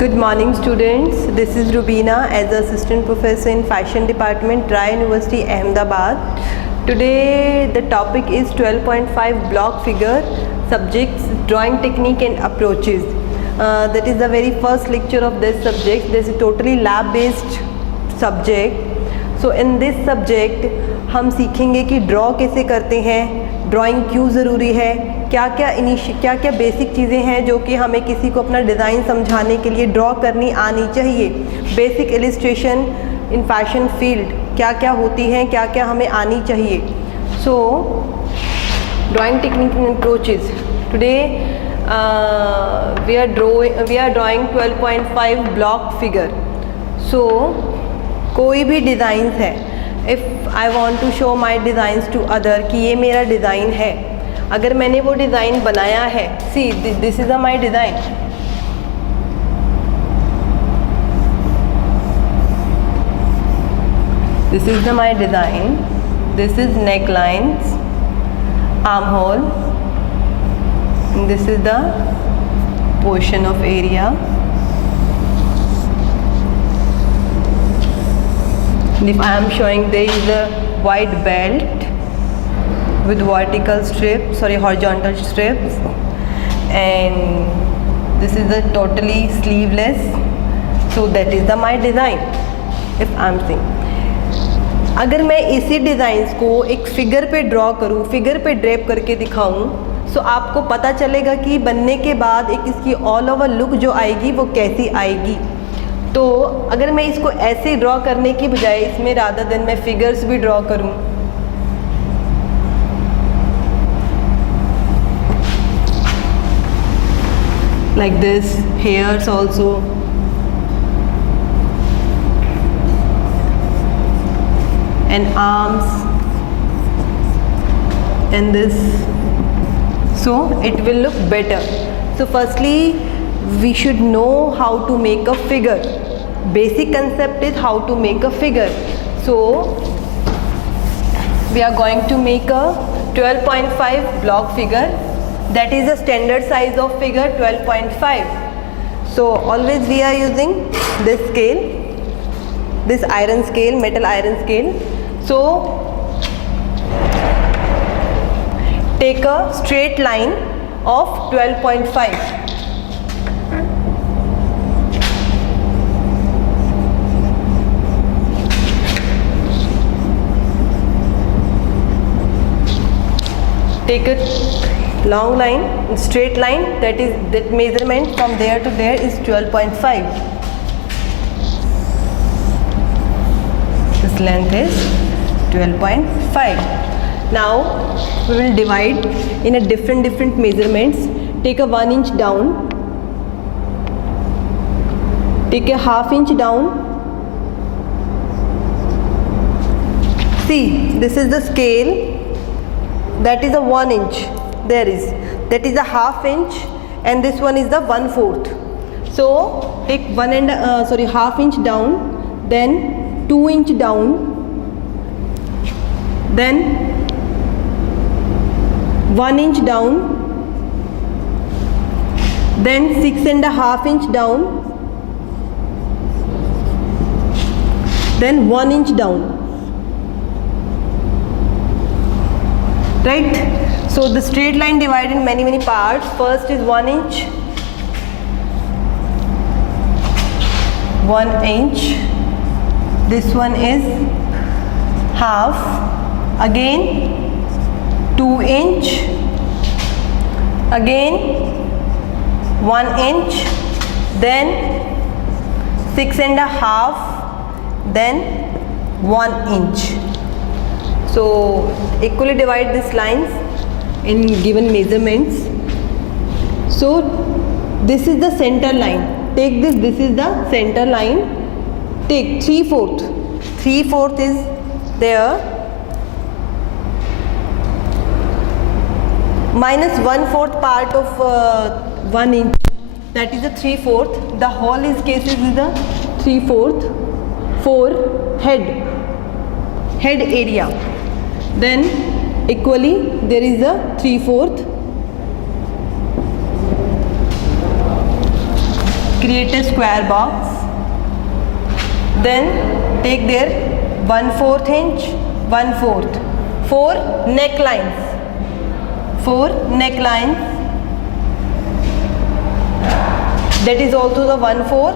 Good morning students, this is Rubina as Assistant Professor in Fashion Department, Try University, Ahmedabad. Today the topic is 12.5 block figure, subjects, drawing technique and approaches. That is the very first lecture of this subject. This is totally lab based subject. So in this subject हम सीखेंगे कि draw कैसे करते हैं, drawing क्यों ज़रूरी है, क्या क्या बेसिक चीज़ें हैं जो कि हमें किसी को अपना डिज़ाइन समझाने के लिए ड्रॉ करनी आनी चाहिए, basic illustration in fashion field क्या क्या होती हैं, क्या क्या हमें आनी चाहिए. So drawing technique and approaches. Today we are drawing 12.5 block figure. So कोई भी डिज़ाइन है, if I want to show my designs to other कि ये मेरा डिज़ाइन है, अगर मैंने वो डिज़ाइन बनाया है, see this is my design. This is the my design. This is neck lines, arm hole, this is the portion of area. If I am showing there is a white belt with horizontal strips, and this is a totally sleeveless. So that is my design. If I am saying, अगर मैं इसी designs को एक figure पे draw करूँ, figure पे ड्रैप करके दिखाऊँ, सो आपको पता चलेगा कि बनने के बाद एक इसकी ऑल ओवर लुक जो आएगी वो कैसी आएगी. तो अगर मैं इसको ऐसे ड्रॉ करने की बजाय इसमें रादर देन मैं फिगर्स भी ड्रॉ करूं, like this, hairs also, and arms, and this, so it will look better. So firstly we should know how to make a figure. Basic concept is how to make a figure. So we are going to make a 12.5 block figure. That is the standard size of figure, 12.5. So always we are using this scale, this iron scale, metal iron scale. So take a straight line of 12.5. Take a long line, straight line, that measurement from there to there is 12.5. This length is 12.5. Now we will divide in a different measurements. Take a 1 inch down, take a half inch down. See, this is the scale. That is a 1 inch. That is a half inch, and this one is the 1/4. So take half inch down, then 2 inch down, then 1 inch down, then 6.5 inch down, then 1 inch down. Right? So the straight line divided in many parts. First is 1 inch, 1 inch. This one is half. Again 2 inch. Again 1 inch. Then 6.5. Then 1 inch. So equally divide these lines in given measurements. So this is the center line. Take this is the center line. Take 3/4. 3/4 is there. Minus 1/4 part of 1 inch. That is the 3/4. The whole is cases is the 3/4 for head area. Then equally there is a 3/4 create a square box, then take there 1/4 inch, 1/4, 4 necklines, 4 necklines, that is also the 1/4,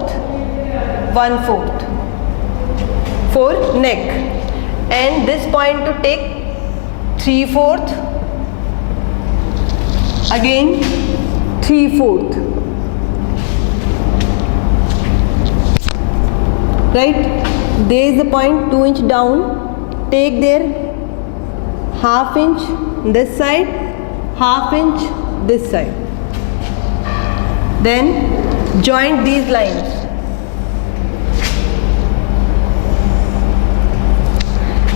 1/4 for neck, and this point to take 3/4, again 3/4, right? There is a point 2 inch down, take there 1/2 inch this side, 1/2 inch this side, then join these lines.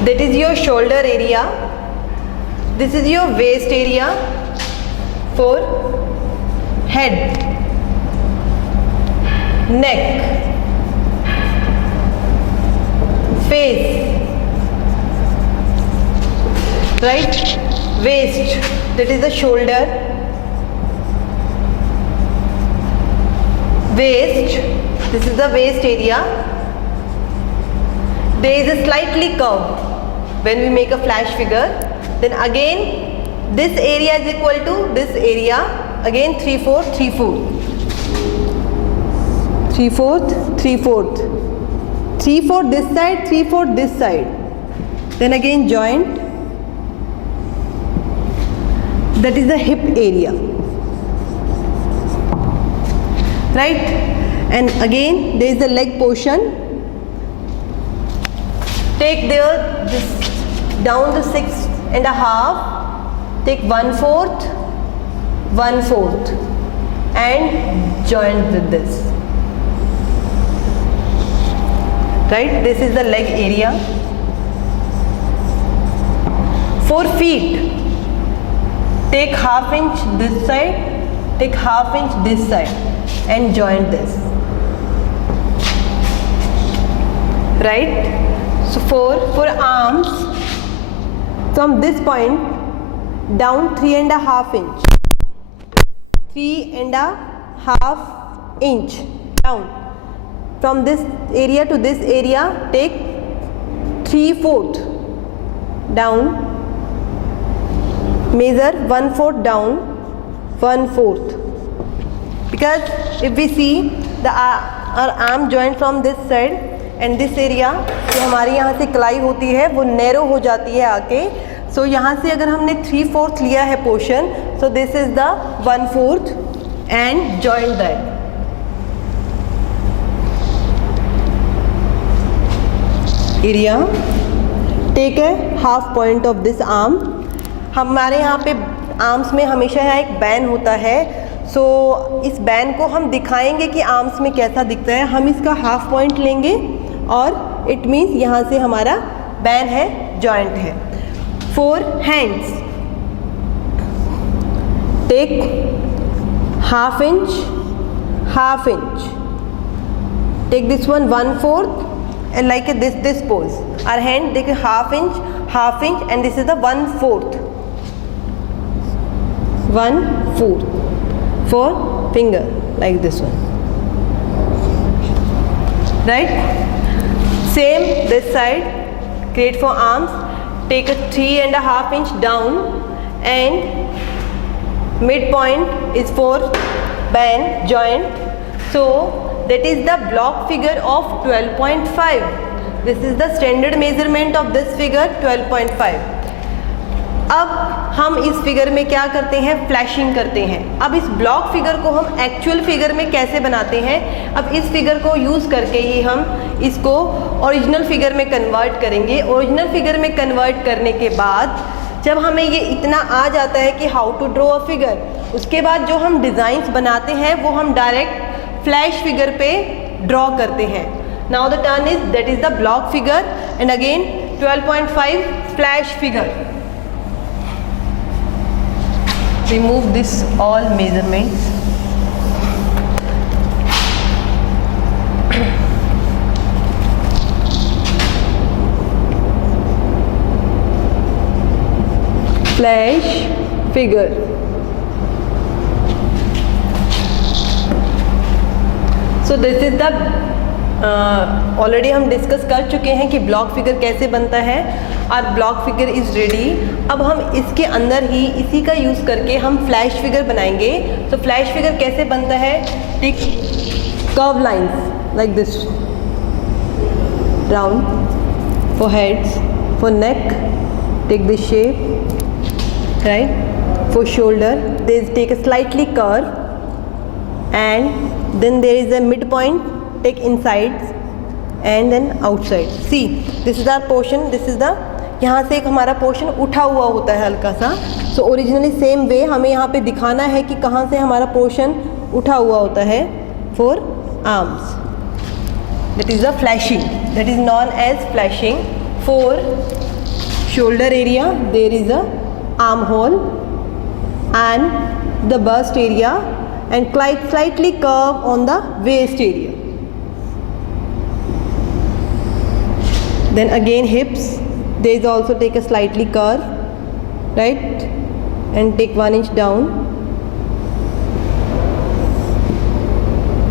That is your shoulder area, this is your waist area for head, neck, face, right? Waist, that is the shoulder, waist, this is the waist area. There is a slightly curve when we make a flash figure, then again this area is equal to this area, again 3/4, 3/4, 3/4, 3/4, 3/4 this side, 3/4 this side, then again joint, that is the hip area, right? And again there is the leg portion, take there this down to 6.5, take 1/4, 1/4 and join with this, right? This is the leg area. For feet, take 1/2 inch this side, take 1/2 inch this side and join this, right? So for arms, from this point down 3.5 inch, 3.5 inch down, from this area to this area take 3/4 down, measure 1/4 down, 1/4, because if we see the our arm joint from this side and this area जो हमारी यहाँ से कलाई होती है वो narrow हो जाती है आके, सो यहाँ से अगर हमने 3/4 लिया है portion, so this is the 1/4 and join that. Area, take a 1/2 point of this arm. हमारे यहाँ पे आर्म्स में हमेशा यहाँ एक बैन होता है, सो इस बैन को हम दिखाएंगे कि आर्म्स में कैसा दिखता है. हम इसका 1/2 पॉइंट लेंगे और इट मीन्स यहाँ से हमारा बैन है, जॉइंट है. For hands, take 1/2 inch, 1/2 inch, take this one 1/4 and like this pose. Our hand take a 1/2 inch, 1/2 inch and this is the 1/4, 1/4 for finger, like this one, right? Same this side, create for arms, take a 3.5 inch down and midpoint is for band joint. So that is the block figure of 12.5. This is the standard measurement of this figure 12.5. अब हम इस figure में क्या करते हैं, flashing करते हैं. अब इस ब्लॉक फिगर को हम एक्चुअल फिगर में कैसे बनाते हैं, अब इस फिगर को यूज़ करके ही हम इसको ओरिजिनल फिगर में कन्वर्ट करेंगे. ओरिजिनल फिगर में कन्वर्ट करने के बाद जब हमें ये इतना आ जाता है कि how to draw a figure, उसके बाद जो हम डिज़ाइंस बनाते हैं वो हम डायरेक्ट फ्लैश फिगर पे ड्रॉ करते हैं. Now the turn is that is the block figure and again 12.5 flash figure. Remove this all measurements. Flash figure. So this is the already हम डिस्कस कर चुके हैं कि ब्लॉक फिगर कैसे बनता है और ब्लॉक फिगर इज़ रेडी। अब हम इसके अंदर ही इसी का यूज़ करके हम फ्लैश फिगर बनाएंगे। तो फ्लैश फिगर कैसे बनता है? Thick curve lines like this, round for heads, for neck take this shape, right, for shoulder they take a slightly curve, and then there is a midpoint, take inside and then outside. See, this is our portion, this is the, यहाँ से एक हमारा portion उठा हुआ होता है हल्का सा। सो ओरिजिनली सेम वे हमें यहाँ पे दिखाना है कि कहाँ से हमारा पोर्शन उठा हुआ होता है for arms. That is the flashing, that is non edge flashing. For shoulder area there is a arm hole and the bust area and slightly curve on the waist area. Then again hips, there is also take a slightly curve, right, and take 1 inch down.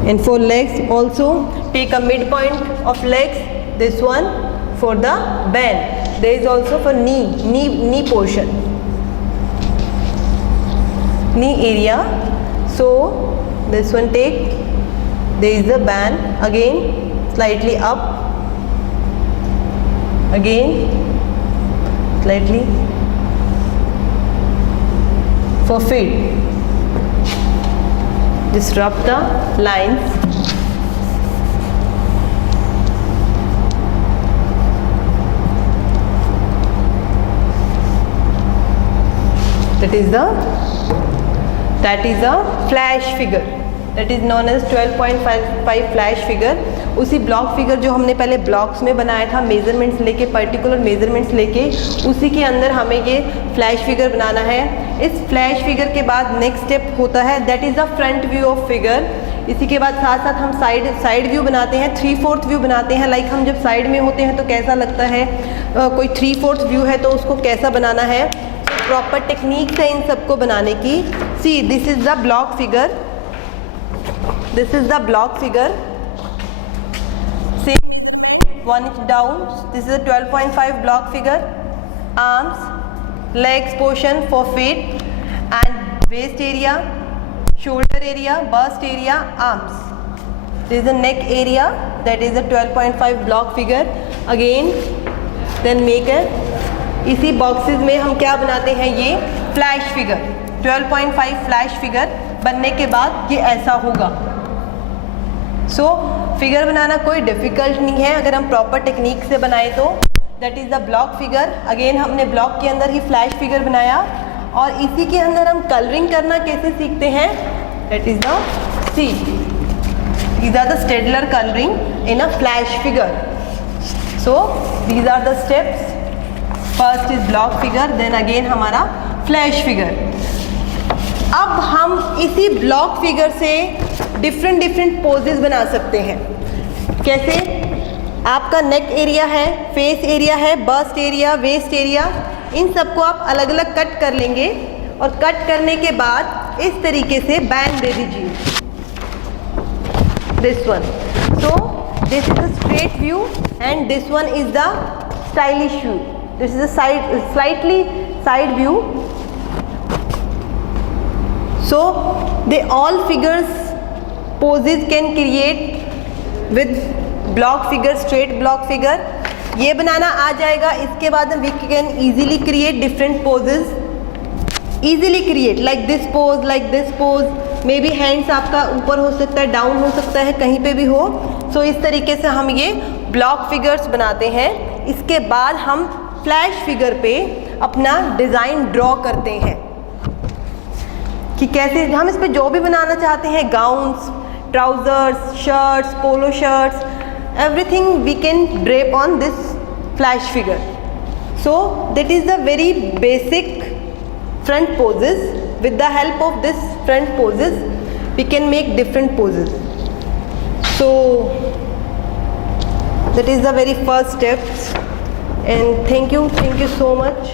And for legs also take a midpoint of legs, this one for the bend. There is also for knee portion, knee area. So this one take, there is a band, again slightly up, again slightly. For feet, disrupt the lines. That is a flash figure, that is known as 12.5 flash figure. उसी block figure जो हमने पहले blocks में बनाया था, measurements लेके, particular measurements लेके, उसी के अंदर हमें ये फ्लैश फिगर बनाना है। इस फ्लैश फिगर के बाद नेक्स्ट स्टेप होता है, that is the front view of figure. इसी के बाद साथ साथ हम साइड व्यू बनाते हैं, 3/4 व्यू बनाते हैं। लाइक हम जब साइड में होते हैं तो कैसा लगता है, कोई 3/4 व्यू है तो उसको कैसा बनाना है। प्रॉपर टेक्निक्स है इन सबको बनाने की। See this is the block figure, this is the block figure. See 1 inch down, this is a 12.5 block figure. Arms, legs portion for feet and waist area, shoulder area, bust area, arms. This is the neck area, that is a 12.5 block figure. Again then make a, इसी boxes में हम क्या बनाते हैं, ये flash figure. 12.5 flash figure बनने के बाद ये ऐसा होगा। सो फिगर बनाना कोई डिफ़िकल्ट नहीं है अगर हम प्रॉपर टेक्निक से बनाए तो। That is the block figure. Again हमने ब्लॉक के अंदर ही फ्लैश फिगर बनाया और इसी के अंदर हम कलरिंग करना कैसे सीखते हैं। That is the see, these are the Staedtler colouring in a flash figure. So these are the steps. First is block figure, then again हमारा फ्लैश फिगर। अब हम इसी ब्लॉक फिगर से डिफरेंट पोजेस बना सकते हैं। कैसे? आपका नेक एरिया है, फेस एरिया है, बस्ट एरिया, वेस्ट एरिया, इन सबको आप अलग अलग कट कर लेंगे और कट करने के बाद इस तरीके से बैंड दे दीजिए, this one. So this is the straight view and this one is the stylish view. This is a slightly side view. So they all figures poses can create with block figure, straight block figure. ये बनाना आ जाएगा। इसके बाद we can easily create different poses. Easily create like this pose, like this pose. Maybe hands आपका ऊपर हो सकता है, down हो सकता है, कहीं पे भी हो। So इस तरीके से हम ये block figures बनाते हैं। इसके बाद हम फ्लैश फिगर पे अपना डिज़ाइन ड्रॉ करते हैं कि कैसे हम इस पे जो भी बनाना चाहते हैं, gowns, trousers, shirts, polo shirts, everything we can drape on this flash figure. So that is the very basic front poses. With the help of this front poses, we can make different poses. So that is the very first step. And thank you so much.